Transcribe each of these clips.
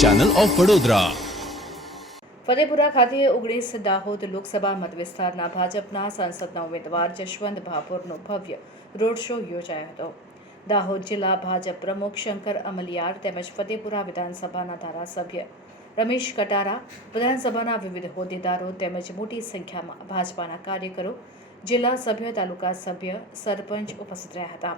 Channel of Vadodara Fatepura ખાતે ઓગણીસ દાહોદ લોકસભા મતવિસ્તારના ભાજપના સંસદના ઉમેદવાર જશવંત ભાભોરનો ભવ્ય રોડ શો યોજાયો હતો. દાહોદ જિલ્લા ભાજપ પ્રમુખ શંકર અમલિયાર તેમજ ફતેપુરા વિધાનસભાના ધારાસભ્ય રમેશ કટારા, વિધાનસભાના વિવિધ હોદ્દેદારો તેમજ મોટી સંખ્યામાં ભાજપાના કાર્યકરો, જિલ્લા સભ્ય, તાલુકા સભ્ય, સરપંચ ઉપસ્થિત રહ્યા હતા.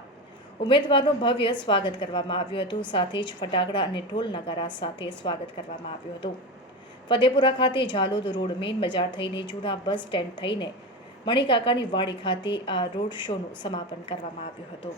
ઉમેદવારનું ભવ્ય સ્વાગત કરવામાં આવ્યું હતું. સાથે જ ફટાકડા અને ઢોલ નગારા સાથે સ્વાગત કરવામાં આવ્યું હતું. ફતેપુરા ખાતે ઝાલોદ રોડ મેઇન બજાર થઈને જૂના બસ સ્ટેન્ડ થઈને મણિકાકાની વાડી ખાતે આ રોડ શોનું સમાપન કરવામાં આવ્યું હતું.